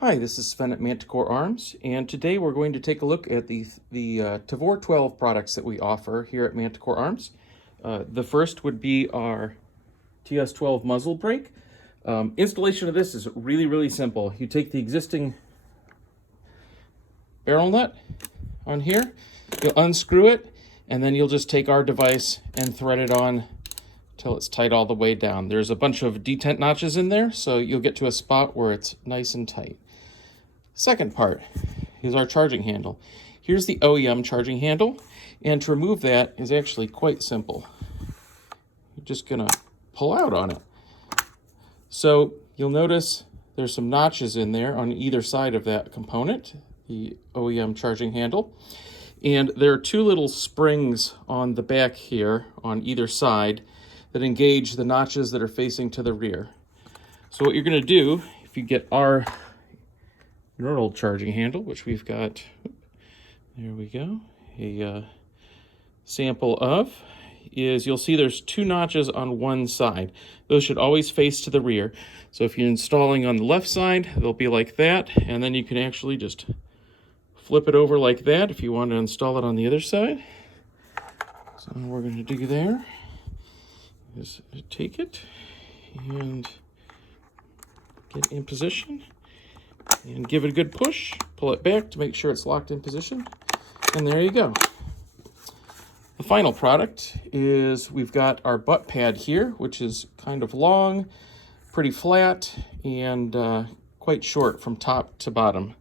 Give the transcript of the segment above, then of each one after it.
Hi, this is Sven at Manticore Arms, and today we're going to take a look at the Tavor 12 products that we offer here at Manticore Arms. The first would be our TS12 muzzle brake. Installation of this is really simple. You take the existing barrel nut on here, you'll unscrew it, and then you'll just take our device and thread it on till it's tight all the way down. There's a bunch of detent notches in there, so you'll get to a spot where it's nice and tight. Second part is our charging handle. Here's the OEM charging handle, and to remove that is actually quite simple. You're just gonna pull out on it. So you'll notice there's some notches in there on either side of that component, the OEM charging handle. And there are two little springs on the back here on either side that engage the notches that are facing to the rear. So what you're gonna do, if you get our Knurled Charging Handle, which we've got, there we go, a sample of, is you'll see there's two notches on one side. Those should always face to the rear. So if you're installing on the left side, they'll be like that, and then you can actually just flip it over like that if you want to install it on the other side. So we're going to do there is take it and get in position and give it a good push, pull it back to make sure it's locked in position, and there you go. The final product is we've got our butt pad here, which is kind of long, pretty flat, and quite short from top to bottom.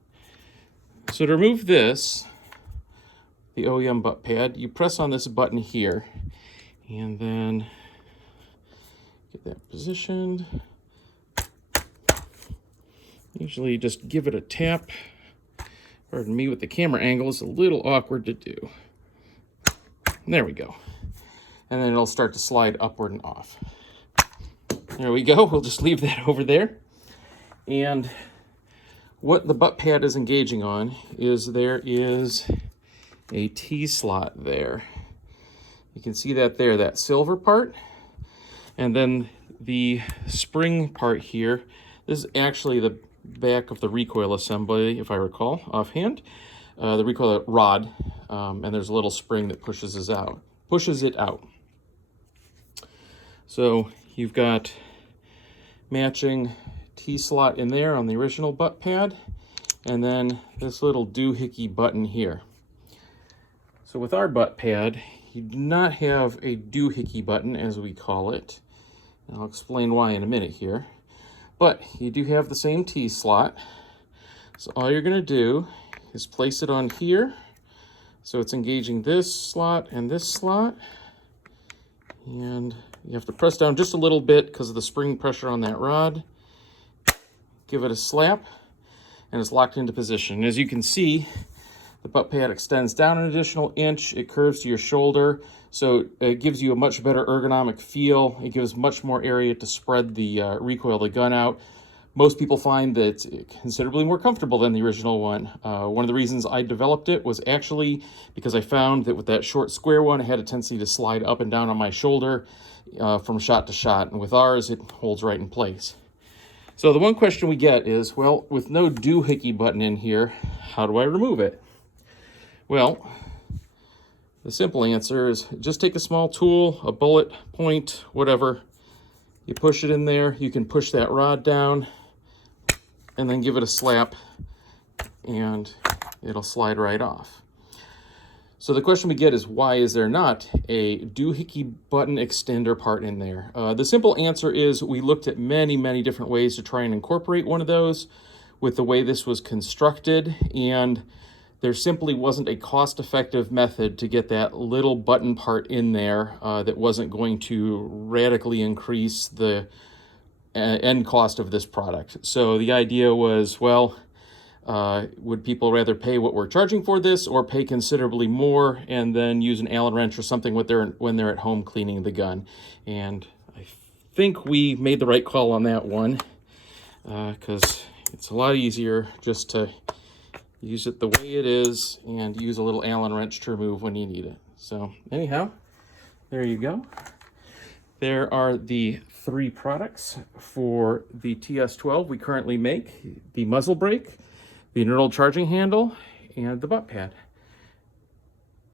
So to remove this, the OEM butt pad, you press on this button here, and then get that positioned. Usually just give it a tap. Pardon me, with the camera angle, it's a little awkward to do. There we go. And then it'll start to slide upward and off. There we go. We'll just leave that over there. And what the butt pad is engaging on is there is a T-slot there. You can see that there, that silver part. And then the spring part here, this is actually the back of the recoil assembly, if I recall offhand, the recoil rod, and there's a little spring that pushes it out. So you've got matching T-slot in there on the original butt pad, and then this little doohickey button here. So with our butt pad, you do not have a doohickey button, as we call it, and I'll explain why in a minute here. But you do have the same T-slot. So all you're gonna do is place it on here. So it's engaging this slot and this slot. And you have to press down just a little bit because of the spring pressure on that rod. Give it a slap, and it's locked into position. As you can see, the butt pad extends down an additional inch. It curves to your shoulder, so it gives you a much better ergonomic feel. It gives much more area to spread the recoil of the gun out. Most people find that it's considerably more comfortable than the original one. One of the reasons I developed it was actually because I found that with that short square one, it had a tendency to slide up and down on my shoulder from shot to shot, and with ours, it holds right in place. So the one question we get is, well, with no doohickey button in here, how do I remove it? Well, the simple answer is just take a small tool, a bullet, point, whatever. You push it in there. You can push that rod down and then give it a slap, and it'll slide right off. So the question we get is, why is there not a doohickey button extender part in there? The simple answer is we looked at many different ways to try and incorporate one of those with the way this was constructed, and there simply wasn't a cost-effective method to get that little button part in there that wasn't going to radically increase the end cost of this product. So the idea was, well, would people rather pay what we're charging for this, or pay considerably more and then use an Allen wrench or something when they're at home cleaning the gun? And I think we made the right call on that one, because it's a lot easier just to use it the way it is and use a little Allen wrench to remove when you need it. So anyhow, there you go. There are the 3 products for the TS12 we currently make: the muzzle brake, the Knurled Charging Handle, and the butt pad.